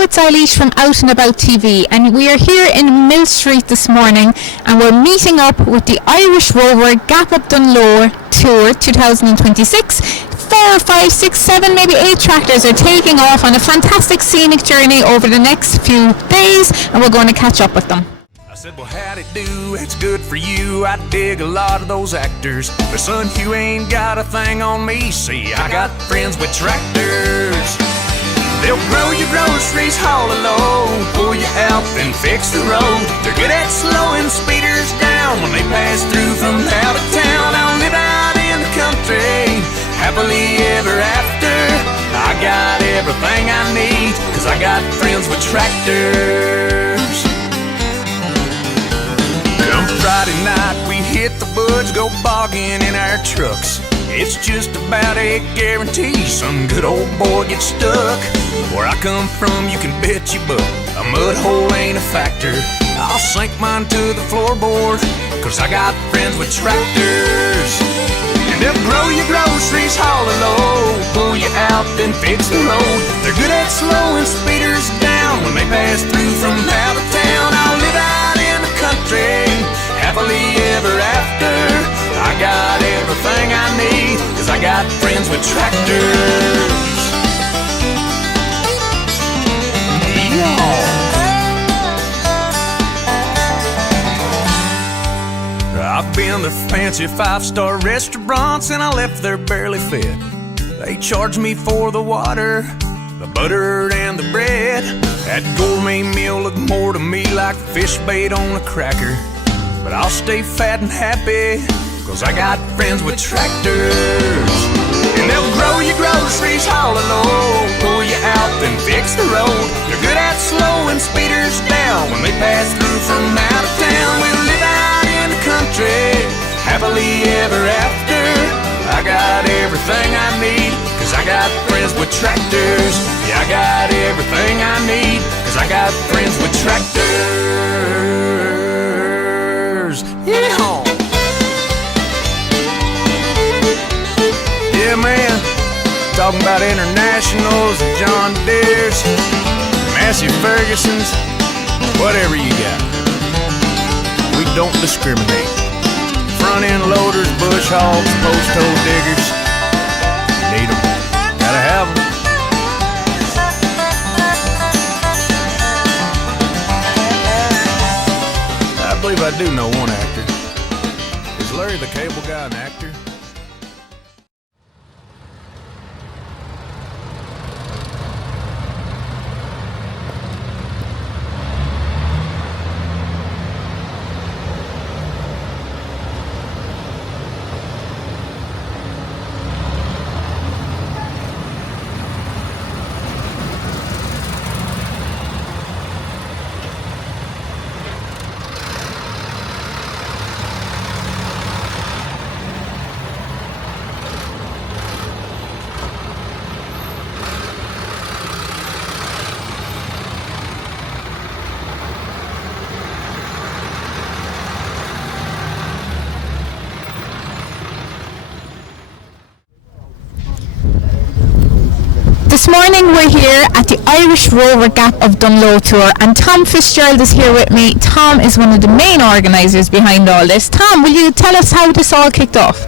Hello, it's Eilish from Out and About TV, and we are here in Mill Street this morning, and we're meeting up with the Irish Rover Gap of Dunloe Tour 2026. 4, 5, 6, 7, maybe 8 tractors are taking off on a fantastic scenic journey over the next few days, and we're going to catch up with them. I said, well, how'd it do? It's good for you. I dig a lot of those actors. But son, you ain't got a thing on me. See, I got friends with tractors. They'll grow your groceries, haul a load, pull you out, then fix the road. They're good at slowing speeders down when they pass through from out of town. I'll live out in the country, happily ever after. I got everything I need, 'cause I got friends with tractors. Come Friday night, we hit the woods, go bogging in our trucks. It's just about a guarantee some good old boy gets stuck. Where I come from, you can bet you buck, a mud hole ain't a factor. I'll sink mine to the floorboard, 'cause I got friends with tractors. And they'll grow your groceries, haul a load, pull you out, then fix the road. They're good at slowing speeders down when they pass through from out of town. I'll live out in the country, happily ever after. I got everything I need, 'cause I got friends with tractors. Yeah. I've been to fancy 5-star restaurants and I left there barely fed. They charged me for the water, the butter and the bread. That gourmet meal looked more to me like fish bait on a cracker. But I'll stay fat and happy, 'cause I got friends with tractors. And they'll grow your groceries, haul a load, pull you out, then fix the road. They're good at slowing speeders down when they pass through from out of town. We'll live out in the country, happily ever after. I got everything I need, 'cause I got friends with tractors. Yeah, I got everything I need, 'cause I got friends with tractors. Yeah. Yeah, man, talking about Internationals, John Deere's, Massey Ferguson's, whatever you got. We don't discriminate. Front end loaders, bush hogs, post hole diggers, need them, gotta have them. I believe I do know one actor. Is Larry the Cable Guy an actor? This morning we're here at the Irish Rover Gap of Dunloe Tour, and Tom Fitzgerald is here with me. Tom is one of the main organisers behind all this. Tom, will you tell us how this all kicked off?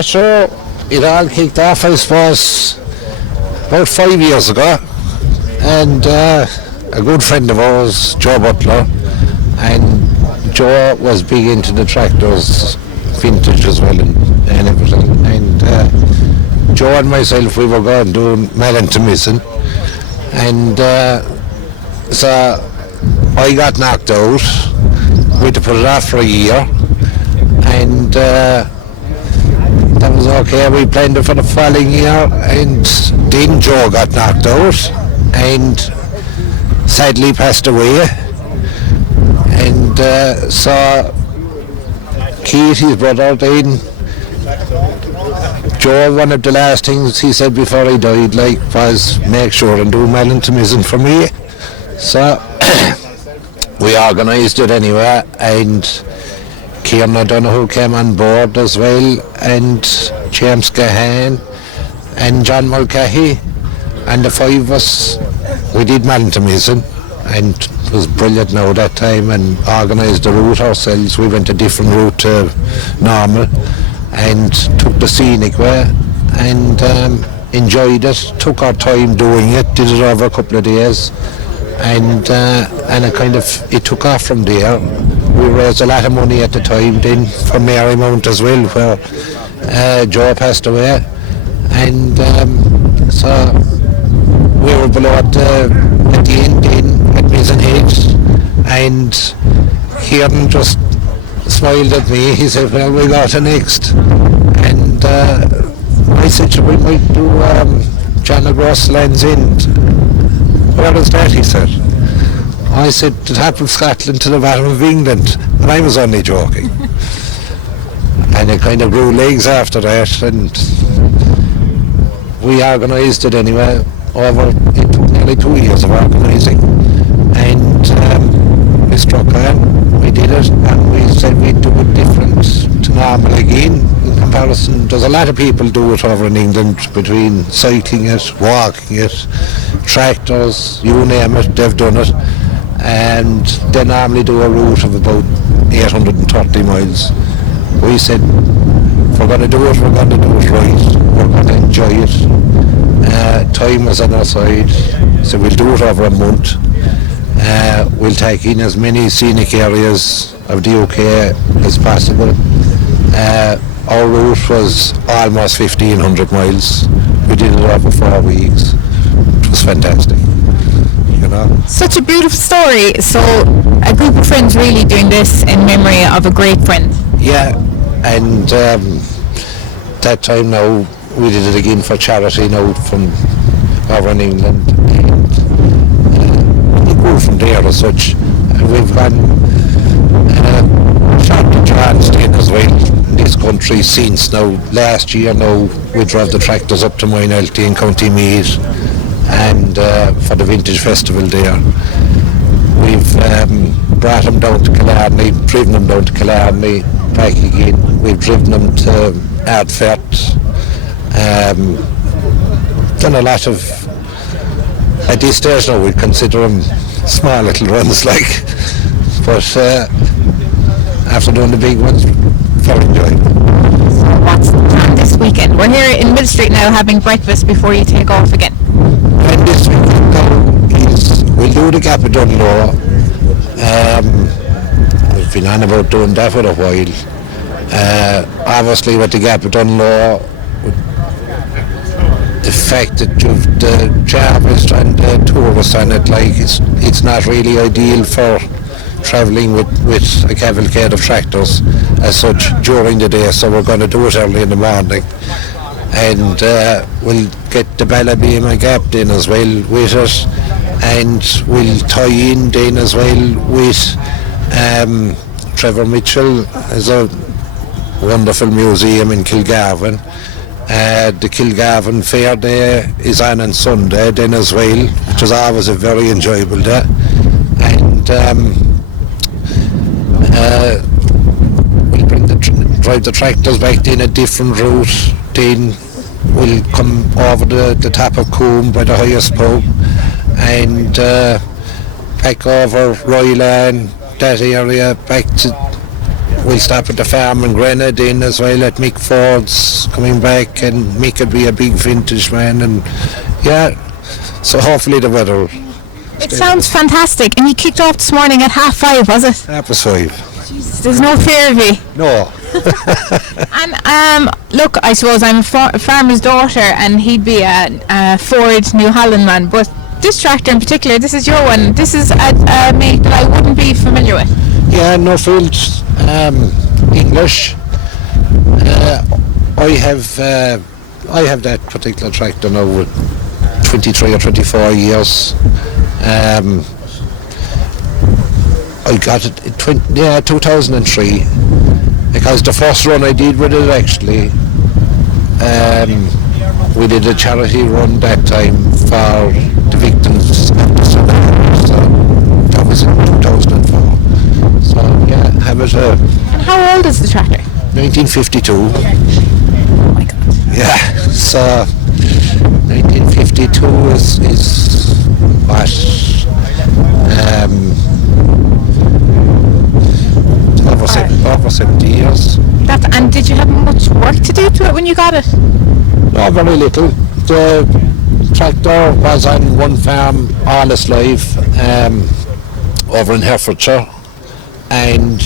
Sure, it all kicked off, I suppose, about 5 years ago, and a good friend of ours, Joe Butler, and Joe was big into the tractors, vintage as well, and everything, and Joe and myself, we were going doing Mellon to Missing, and so I got knocked out. We had to put it off for a year, and that was okay. We planned it for the following year, and then Joe got knocked out and sadly passed away, and so Keith, his brother, then Joe, one of the last things he said before he died, was make sure and do Mellon to Missing for me. So we organised it anyway, and Kieran O'Donoughue came on board as well, and James Gahan and John Mulcahy, and the five of us, we did Malton, and it was brilliant now that time, and organised the route ourselves. We went a different route to normal and took the scenic way, and enjoyed it, took our time doing it, did it over a couple of days, and it took off from there. We raised a lot of money at the time then for Marymount as well, where Joe passed away, and so we were below at the end then at Mizzen Head, and Kieran just smiled at me. He said, well, we got to next, and I said, we might do John O'Gross Land's End. Where is that, he said. I said, the top of Scotland to the bottom of England, and I was only joking. And it kind of grew legs after that, and we organised it anyway. It took nearly 2 years of organising, and we struck on, we did it, and we said we'd do it different to normal again. In comparison, there's a lot of people do it over in England, between cycling it, walking it, tractors, you name it, they've done it, and they normally do a route of about 830 miles. We said, if we're going to do it, we're going to do it right, we're going to enjoy it. Time was on our side, so we'll do it over a month. We'll take in as many scenic areas of the UK as possible. Our route was almost 1,500 miles. We did it over 4 weeks. It was fantastic. You know. Such a beautiful story. So a group of friends really doing this in memory of a great friend. Yeah, and that time now we did it again for charity now from over in England, and we grew from there as such. We've gone shot to Johnstown as well in this country since now. Last year now we drove the tractors up to Moynalty in County Meath, and for the Vintage Festival there. We've brought them down to Killarney, driven them down to Killarney, back again. We've driven them to Ardfert, done a lot of, at this stage now we consider them small little runs like, but after doing the big ones, very enjoyable. So what's the plan this weekend? We're here in Mill Street now having breakfast before you take off again. And this weekend now is, we'll do the Gap of Dunloe. We've been on about doing that for a while. Obviously with the Gap of Dunloe, the fact that you've the Jarvis and the tourists on it, like it's not really ideal for travelling with a cavalcade of tractors as such during the day, so we're going to do it early in the morning, and we'll get the Ballabeam and Gap then as well with it, and we'll tie in then as well with Trevor Mitchell has a wonderful museum in Kilgarvan. The Kilgarvan Fair Day is on Sunday then as well, which is always a very enjoyable day, and we'll drive the tractors back then a different route. Then we'll come over the top of Coombe by the highest pub, and back over Royland, that area, back to, we'll stop at the farm in Grenada then as well at Mick Ford's coming back, and Mick will be a big vintage man, and yeah, so hopefully the weather will. It sounds fantastic, and you kicked off this morning at 5:30, was it? 5:30. Jeez, there's no fear of you. No. And look, I suppose I'm a farmer's daughter, and he'd be a Ford New Holland man, but this tractor in particular, this is your one. This is a make that I wouldn't be familiar with. Yeah, no fields, English. I have that particular tractor now with 23 or 24 years. I got it in 2003, because the first run I did with it actually, we did a charity run that time for the victims, so that was in 2004. So yeah, have it. And how old is the tractor? 1952. Oh my God. Yeah, so 1952 is what? Over 70 years. And did you have much work to do to it when you got it? No, very little. The tractor was on one farm all its life, over in Herefordshire, and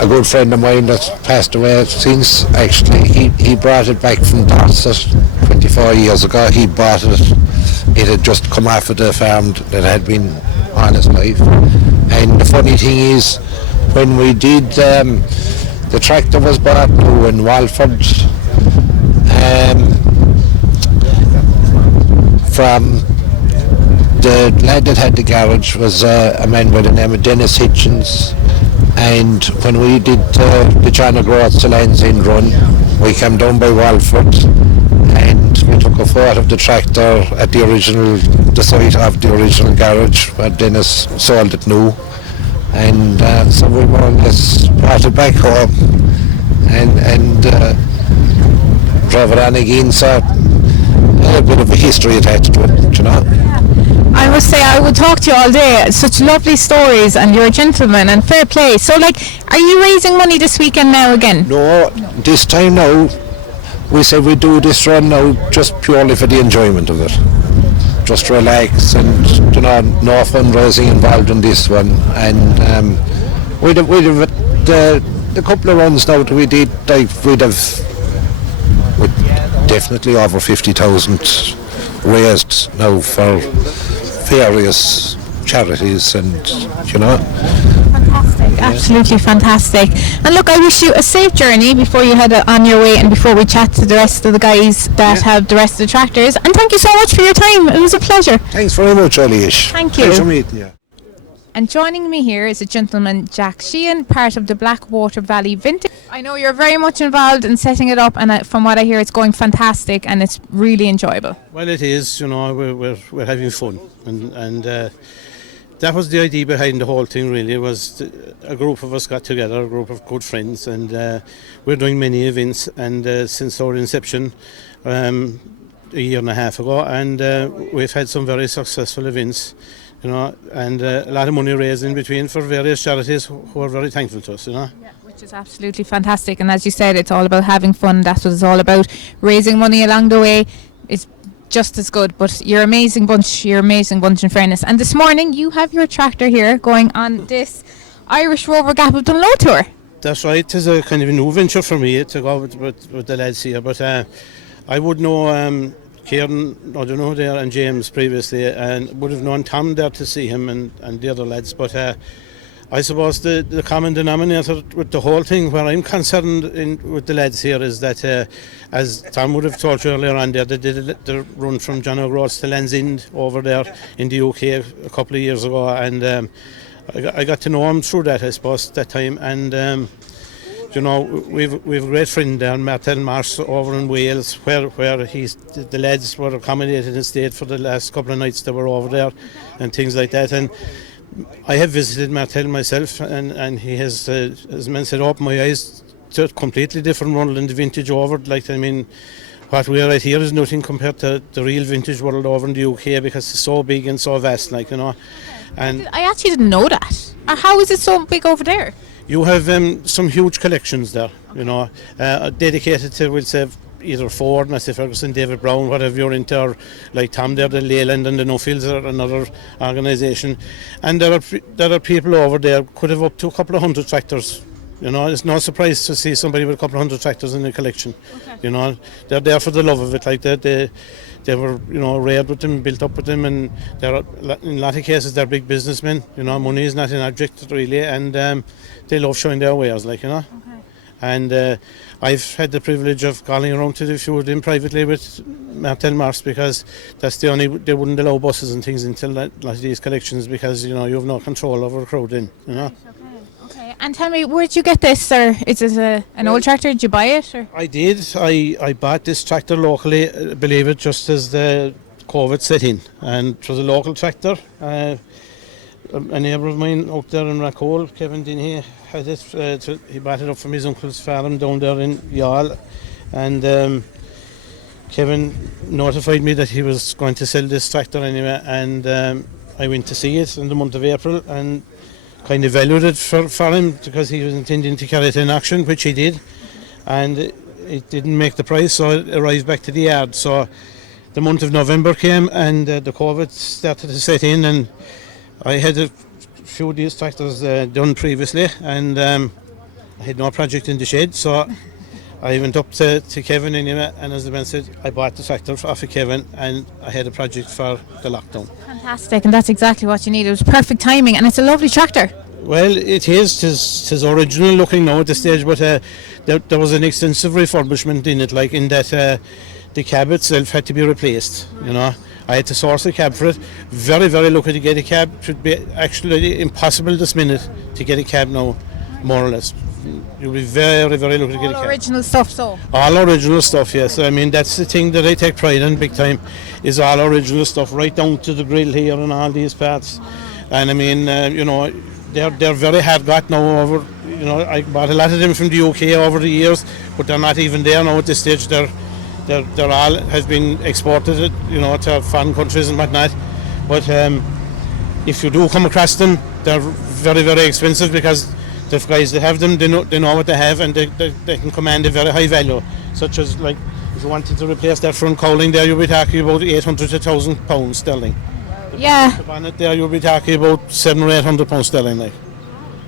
a good friend of mine that's passed away since, actually, he brought it back from Dorset 24 years ago. He bought it. It had just come off of the farm that had been on its life. And the funny thing is, when we did, the tractor was bought new in Walford, from the lad that had the garage was a man by the name of Dennis Hitchens. And when we did the John O'Groats to Land's End run, we came down by Walford and we took a photo of the tractor at the site of the original garage where Dennis sold it new. And so we more or less brought it back home and drove it on again. So a bit of a history attached to it, you know. I must say, I would talk to you all day. Such lovely stories, and you're a gentleman, and fair play. So, are you raising money this weekend now again? No, this time now, we said we do this run now just purely for the enjoyment of it. Just relax, and no fundraising involved in this one. And we'd have the couple of runs now that we did, we'd definitely over 50,000 raised now for various charities, and fantastic, absolutely fantastic. And look, I wish you a safe journey before you head on your way and before we chat to the rest of the guys that have the rest of the tractors. And thank you so much for your time. It was a pleasure. Thanks very much, Eliish. Thank you. Pleasure meeting you. And joining me here is a gentleman, Jack Sheen, part of the Blackwater Valley Vintage. I know you're very much involved in setting it up, and from what I hear, it's going fantastic and it's really enjoyable. Well, it is. We're having fun, and that was the idea behind the whole thing. Really, it was a group of us got together, a group of good friends, and we're doing many events. And since our inception, a year and a half ago, and we've had some very successful events. And a lot of money raised in between for various charities who are very thankful to us, Yeah, which is absolutely fantastic. And as you said, it's all about having fun. That's what it's all about. Raising money along the way is just as good. But you're an amazing bunch. You're an amazing bunch, in fairness. And this morning, you have your tractor here going on this Irish Rover Gap of Dunloe tour. That's right. It is a kind of a new venture for me to go with the lads here. But I would know Kieran O'Donoughue there and James previously, and would have known Tom there to see him and the other lads. But I suppose the common denominator with the whole thing, where I'm concerned with the lads here, is that as Tom would have told you earlier on there, they did the run from John O'Groats to Land's End over there in the UK a couple of years ago, and I got to know him through that, I suppose, that time. And we've a great friend there, Martin Mars, over in Wales, where the lads were accommodated and stayed for the last couple of nights they were over there and things like that. And I have visited Martin myself, and he has, as men said, opened my eyes to a completely different world than the vintage over. What we're at here is nothing compared to the real vintage world over in the UK, because it's so big and so vast, And I actually didn't know that. How is it so big over there? You have some huge collections there, dedicated to, we'll say, either Ford, Massey Ferguson, David Brown, whatever you're into, or like Tom there, the Leyland and the Nuffields are another organisation. And there are people over there could have up to a couple of hundred tractors. It's no surprise to see somebody with a couple of hundred tractors in their collection. Okay. They're there for the love of it. Like they were, reared with them, built up with them, and in a lot of cases they're big businessmen. Money is not an object really, and they love showing their wares, Okay. And I've had the privilege of calling around to a few of them privately with Martin Mars, because that's they wouldn't allow buses and things into these collections, because you have no control over the crowd in. Okay. And tell me, where did you get this, or is it an old tractor? Did you buy it? Or? I did. I bought this tractor locally, believe it, just as the COVID set in, and it was a local tractor. A neighbour of mine out there in Rackole, Kevin Dinhe, had it. He bought it up from his uncle's farm down there in Youghal, and Kevin notified me that he was going to sell this tractor anyway, and I went to see it in the month of April and kind of valued it for him because he was intending to carry it in auction, which he did, and it didn't make the price, so it arrived back to the yard. So the month of November came and the COVID started to set in, and I had a few of these tractors done previously, and I had no project in the shed, so I went up to Kevin anyway, and as the man said, I bought the tractor off of Kevin, and I had a project for the lockdown. Fantastic, and that's exactly what you need. It was perfect timing, and it's a lovely tractor. Well, it is. Tis original looking now at this stage, but there was an extensive refurbishment in it, like in that the cab itself had to be replaced. You know, I had to source a cab for it. Very, very lucky to get a cab. It would be actually impossible this minute to get a cab now, more or less. You'll be very, very lucky to get a cab. All original stuff, so. All original stuff, yes. I mean, that's the thing that I take pride in big time, is all original stuff, right down to the grill here and all these parts. And I mean, you know, they're very hard got now over, you know, I bought a lot of them from the UK over the years, but they're not even there now at this stage. They're all has been exported, you know, to foreign countries and whatnot. But if you do come across them, they're very, very expensive because the guys that have them, they know what they have, and they can command a very high value. Such as, like, if you wanted to replace that front cowling there, you'll be talking about 800 to £1,000 sterling. Yeah. The bonnet there, you'll be talking about £700 or £800 sterling, like,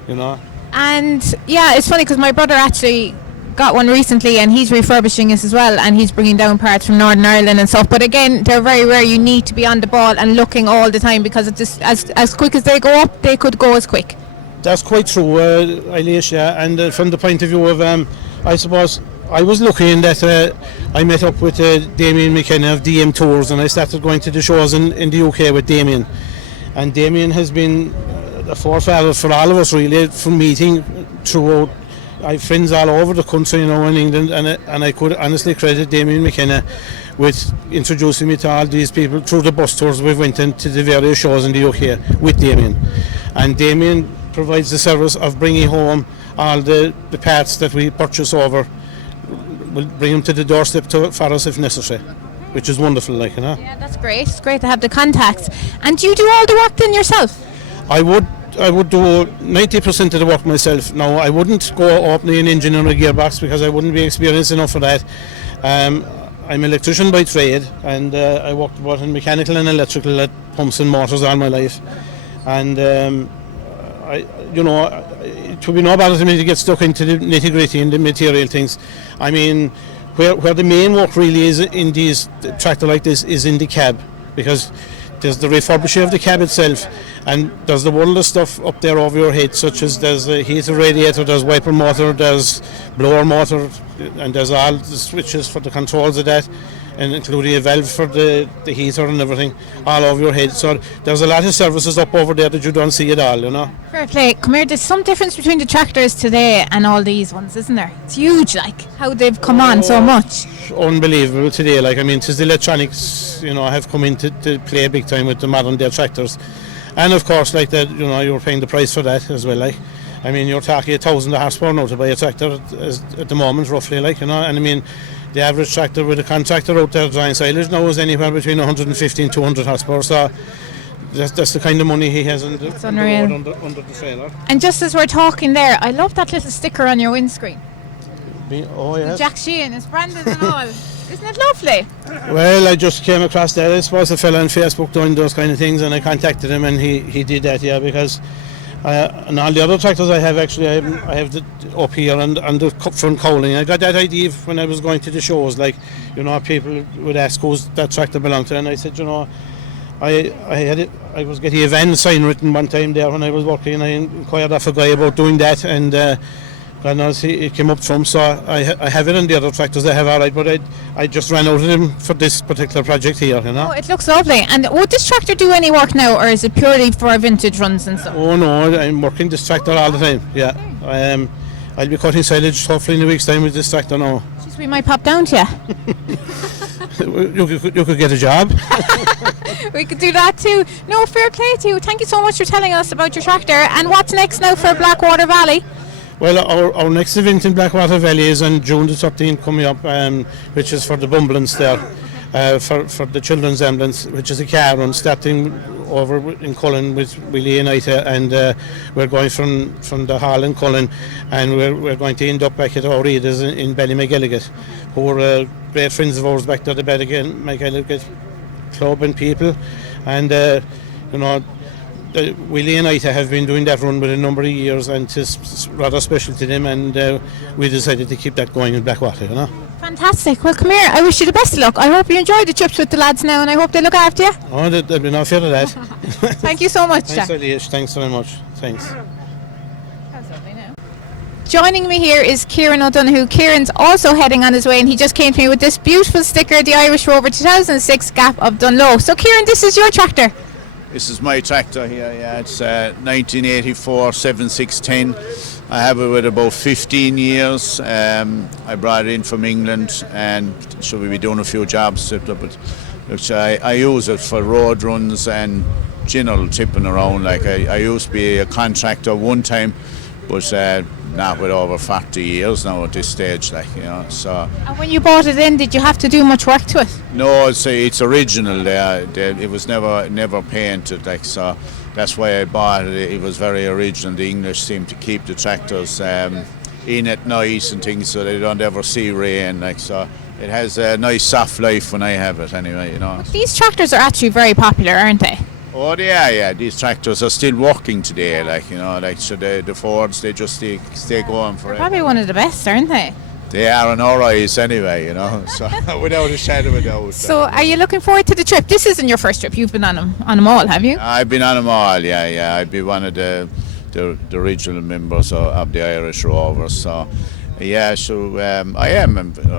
you know. And yeah, it's funny because my brother actually got one recently, and he's refurbishing it as well, and he's bringing down parts from Northern Ireland and stuff. But again, they're very rare. You need to be on the ball and looking all the time, because it's just as quick as they go up, they could go as quick. That's quite true, Eilish, yeah. And from the point of view of, I suppose, I was lucky in that I met up with Damien McKenna of DM Tours, and I started going to the shows in the UK with Damien. And Damien has been a forefather for all of us, really, from meeting throughout. I have friends all over the country, you know, in England, and I could honestly credit Damien McKenna with introducing me to all these people through the bus tours we went into the various shows in the UK with Damien. And Damien provides the service of bringing home all the parts that we purchase over. We'll bring them to the doorstep for us if necessary, which is wonderful, like, you know. Yeah, that's great. It's great to have the contacts. And do you do all the work then yourself? I would do 90% of the work myself. Now, I wouldn't go opening an engine or a gearbox because I wouldn't be experienced enough for that. I'm an electrician by trade, and I worked both in mechanical and electrical at pumps and motors all my life. And it would be no bother to me to get stuck into the nitty-gritty and the material things. I mean, where the main work really is in these tractor like this is in the cab, because there's the refurbishing of the cab itself, and there's the world of stuff up there over your head, such as there's a heater radiator, there's wiper motor, there's blower motor, and there's all the switches for the controls of that, and including a valve for the heater and everything, all over your head. So there's a lot of services up over there that you don't see at all, you know. Fair play. Come here, there's some difference between the tractors today and all these ones, isn't there? It's huge, like, how they've come on so much. Unbelievable today, like, I mean, it's the electronics, you know, have come in to play big time with the modern day tractors. And of course, like that, you know, you're paying the price for that as well, like. I mean, you're talking 1,000 horsepower now to buy a tractor at the moment, roughly, like, you know. And I mean, the average tractor with a contractor out there drawing silage now is anywhere between 150 and 200 horsepower. So that's the kind of money he has under the trailer. And just as we're talking there, I love that little sticker on your windscreen. Oh, yes. Jack Sheen, it's branded and all. Isn't it lovely? Well, I just came across that. I suppose a fella on Facebook doing those kind of things, and I contacted him, and he did that, yeah, because and all the other tractors I have, actually, I have the up here and the front cowling. I got that idea when I was going to the shows, like, you know, people would ask who's that tractor belong to, and I said, you know, I was getting a van sign written one time there when I was working, and I inquired off a guy about doing that, and God knows it came up from, so I have it on the other tractors I have, all right, but I just ran out of them for this particular project here, you know. Oh, it looks lovely. And would this tractor do any work now, or is it purely for vintage runs and stuff? Oh no, I'm working this tractor all the time, yeah. I'll be cutting silage hopefully in a week's time with this tractor now. Jeez, we might pop down to you. You could get a job. We could do that too. No, fair play to you. Thank you so much for telling us about your tractor. And what's next now for Blackwater Valley? Well, our next event in Blackwater Valley is on June the 13th coming up, which is for the Bumblance there, for the Children's Ambulance, which is a car run starting over in Cullen with Willie and Ita, and we're going from the hall in Cullen, and we're going to end up back at our readers in Ballymcgilligan, who are great friends of ours back there, the Ballymcgilligan club and people, and Willie and Ita have been doing that run with a number of years, and it's rather special to them, and we decided to keep that going in Blackwater, Fantastic. Well, come here. I wish you the best of luck. I hope you enjoy the trips with the lads now, and I hope they look after you. Oh, there'll be no fear of that. Thank you so much, Jack. Thanks, Elias. Thanks very much. Thanks. Joining me here is Kieran O'Donoughue. Kieran's also heading on his way, and he just came to me with this beautiful sticker, the Irish Rover 2006 Gap of Dunloe. So, Kieran, this is your tractor. This is my tractor here, yeah. It's 1984 7610. I have it with about 15 years. I brought it in from England, and so we'll be doing a few jobs with it, which I use it for road runs and general tipping around. Like I used to be a contractor one time, but not with over 40 years now at this stage, so. And when you bought it in, did you have to do much work to it? No, it's original there. It was never painted, so that's why I bought it. It was very original. The English seem to keep the tractors in at night and things, so they don't ever see rain, so it has a nice soft life when I have it anyway, But these tractors are actually very popular, aren't they? Oh, yeah. These tractors are still working today, so the Fords, they just stay going forever. Probably one of the best, aren't they? They are in our eyes anyway, so without a shadow of a doubt. So are you looking forward to the trip? This isn't your first trip. You've been on them all, have you? I've been on them all, yeah. I'd be one of the original members of the Irish Rover, so yeah, so I'm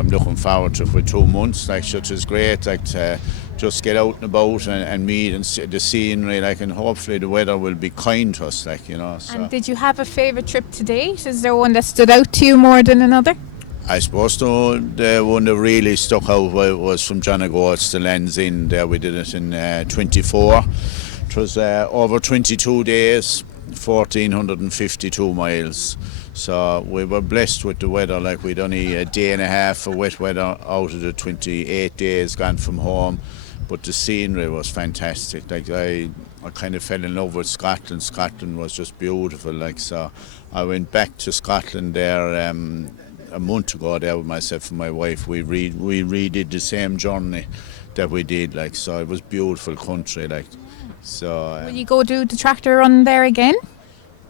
looking forward to it for 2 months, so it's great, to just get out and about and meet and see the scenery, and hopefully the weather will be kind to us, so. And did you have a favourite trip to date? Is there one that stood out to you more than another? I suppose the one that really stuck out was from John O'Goats to Land's End. There we did it in 24. It was over 22 days, 1,452 miles. So we were blessed with the weather. We'd only a day and a half of wet weather out of the 28 days gone from home. But the scenery was fantastic. I kind of fell in love with Scotland. Scotland was just beautiful. So I went back to Scotland there a month ago there with myself and my wife. We redid the same journey that we did. So it was beautiful country. So. Will you go do the tractor run there again?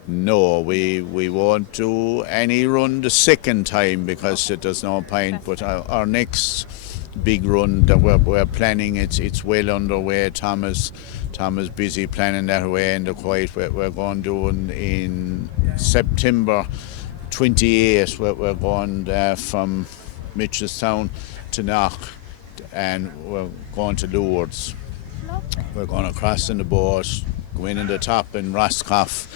No, we won't do any run the second time because there's no point. But our next big run that we're planning, it's well underway. Thomas busy planning that away in the quiet. We're going to do in September 28th. We're going from Mitchelstown to Knock, and we're going to Lourdes. We're going to cross in the boat, go in the top in Roscoff.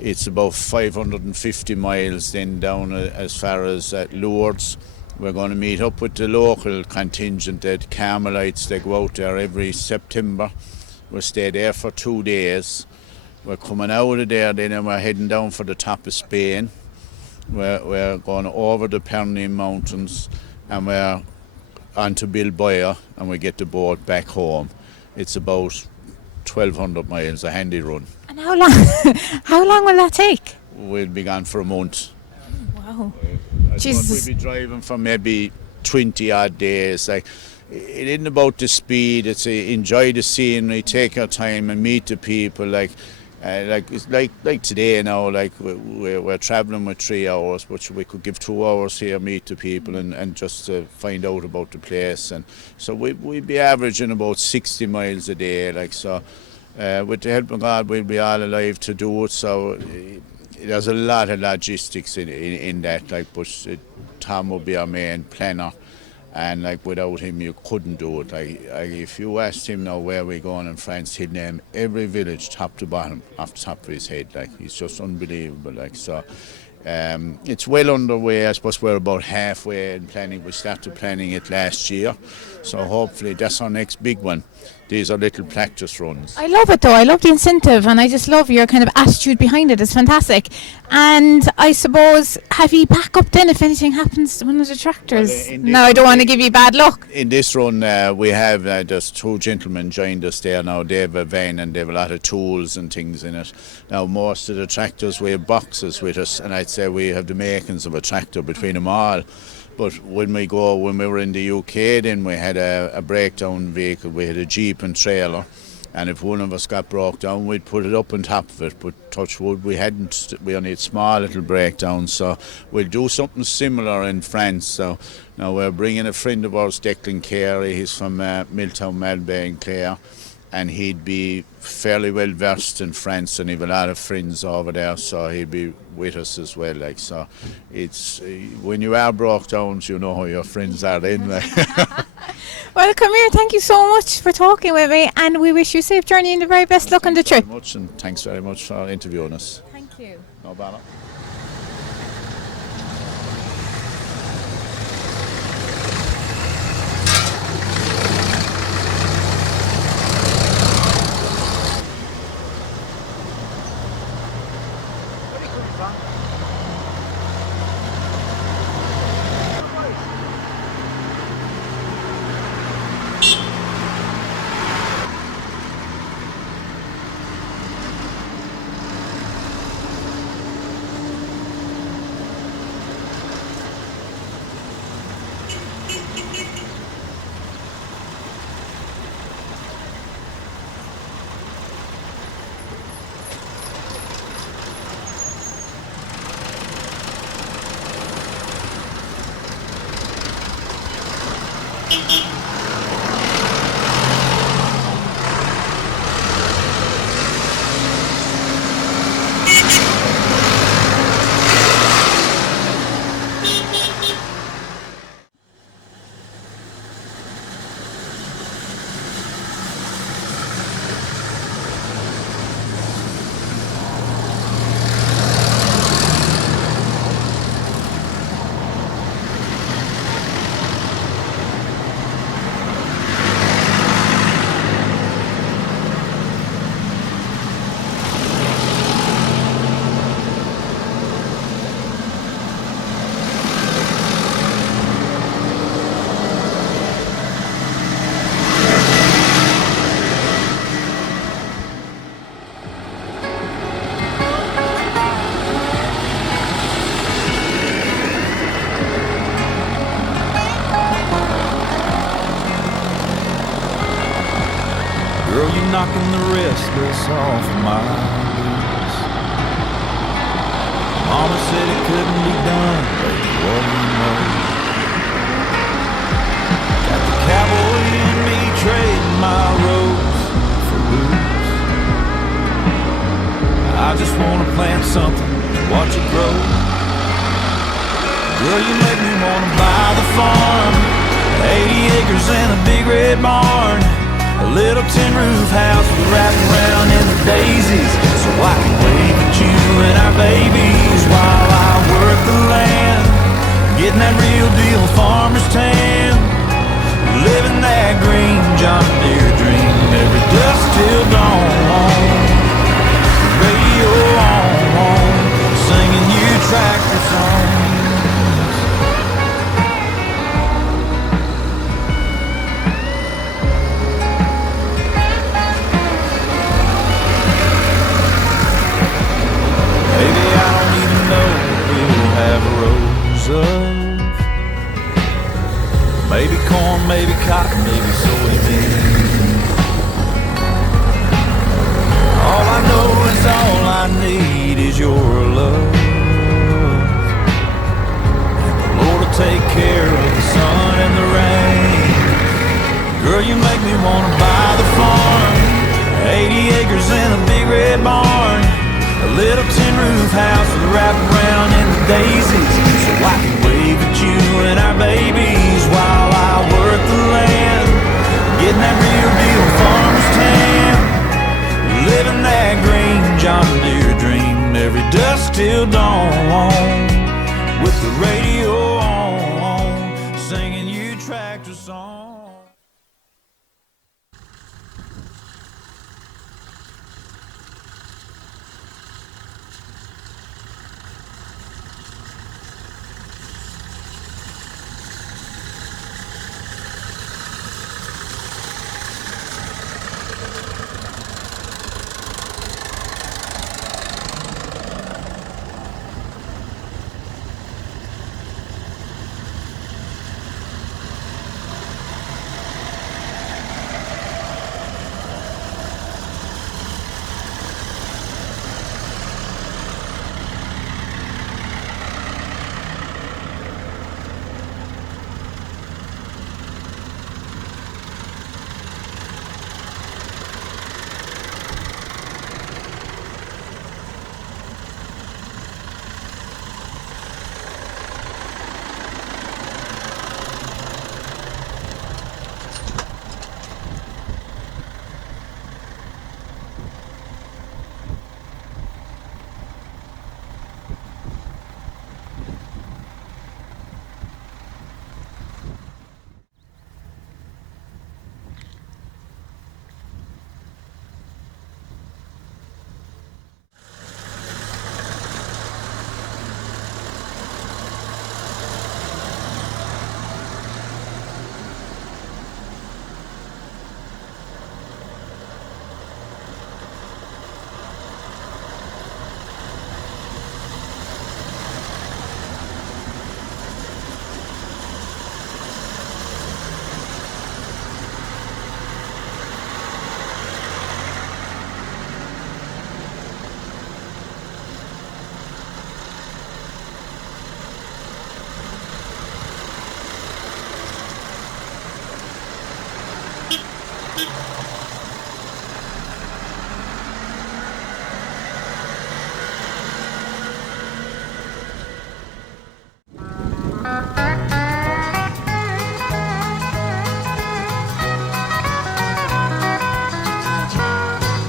It's about 550 miles then down as far as Lourdes. We're going to meet up with the local contingent, the Carmelites. They go out there every September. We'll stay there for 2 days. We're coming out of there then and we're heading down for the top of Spain. We're going over the Pyrenees Mountains and we're on to Bilbao and we get the boat back home. It's about 1,200 miles, a handy run. And how long will that take? We'll be gone for a month. Wow. We'll be driving for maybe 20 odd days. It isn't about the speed, it's enjoy the scenery, take your time and meet the people. It's like today now, we're travelling with 3 hours, but we could give 2 hours here, meet the people and just find out about the place. And so we'd be averaging about 60 miles a day. With the help of God, we'll be all alive to do it. So there's a lot of logistics in that. But Tom will be our main planner. And without him you couldn't do it. If you asked him now where we're going in France, he'd name every village top to bottom off the top of his head. He's just unbelievable. So It's well underway. I suppose we're about halfway in planning. We started planning it last year, so hopefully that's our next big one. These are little practice runs. I love it though. I love the incentive, and I just love your kind of attitude behind it. It's fantastic. And I suppose, have you back up then if anything happens to one of the tractors? Well, No, I don't want to give you bad luck. In this run, we have there's two gentlemen joined us there now. They have a van and they have a lot of tools and things in it. Now, most of the tractors, we have boxes with us, and I'd say we have the makings of a tractor between them all. But when we were in the UK, then we had a breakdown vehicle. We had a Jeep and trailer, and if one of us got broke down, we'd put it up on top of it. But touch wood, we hadn't. We only had small little breakdowns, so we'll do something similar in France. So now we're bringing a friend of ours, Declan Carey. He's from Milltown, Malbay and Clare, and he'd be fairly well versed in France, and he've a lot of friends over there, so he'd be with us as well. Like, so it's when you are broke down, you know who your friends are then. Like. Well, come here. Thank you so much for talking with me, and we wish you safe journey and the very best luck on the trip. Thanks very much, and thanks very much for interviewing us. Thank you. No bother. Girl, you're knocking the restless off of my boots. Mama said it couldn't be done, baby, what do you know? Got the cowboy in me trading my rose for boots. I just wanna plant something and watch it grow. Girl, you make me wanna buy the farm, 80 acres and a big red barn, a little tin roof house wrapped around in the daisies, so I can wave at you and our babies while I work the land, getting that real deal farmer's tan, living that green John Deere dream, every dusk till dawn, radio on, singing you tractor songs. Maybe corn, maybe cotton, maybe soybean. All I know is all I need is your love, and the Lord will take care of the sun and the rain. Girl, you make me wanna buy the farm, 80 acres and a big red barn, a little tin roof house wrapped around in the daisies, so I can wave at you and our babies while I work the land, getting that real deal farmer's tan, living that green John Deere dream, every dusk till dawn.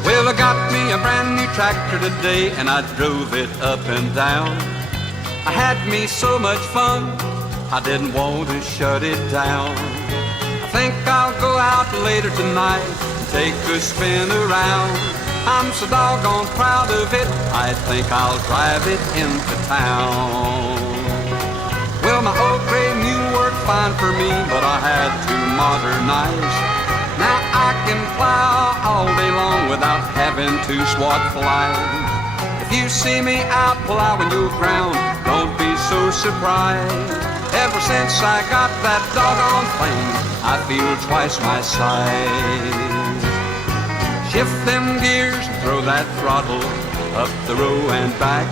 Well, I got me a brand new tractor today and I drove it up and down. I had me so much fun, I didn't want to shut it down. I think I'll go out later tonight and take a spin around. I'm so doggone proud of it, I think I'll drive it into town. Well, my old gray mule worked fine for me, but I had to modernize. Now I can plow all day long without having to swat flies. If you see me out plowing your ground, don't be so surprised. Ever since I got that doggone thing, I feel twice my size. Shift them gears and throw that throttle up the row and back.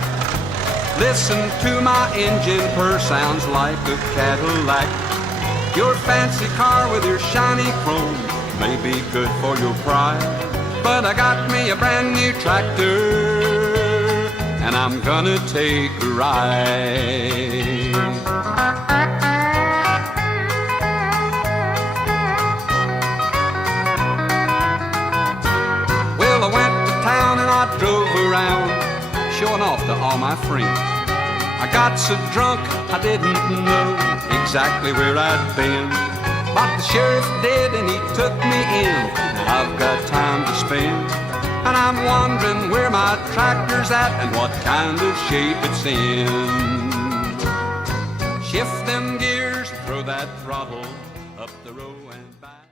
Listen to my engine purr, sounds like a Cadillac. Your fancy car with your shiny chrome may be good for your pride, but I got me a brand new tractor and I'm gonna take a ride. Well, I went to town and I drove around, showing off to all my friends. I got so drunk I didn't know exactly where I'd been, but the sheriff did and he took me in. I've got time to spend, and I'm wondering where my tractor's at and what kind of shape it's in. Shift them gears, throw that throttle up the row and back.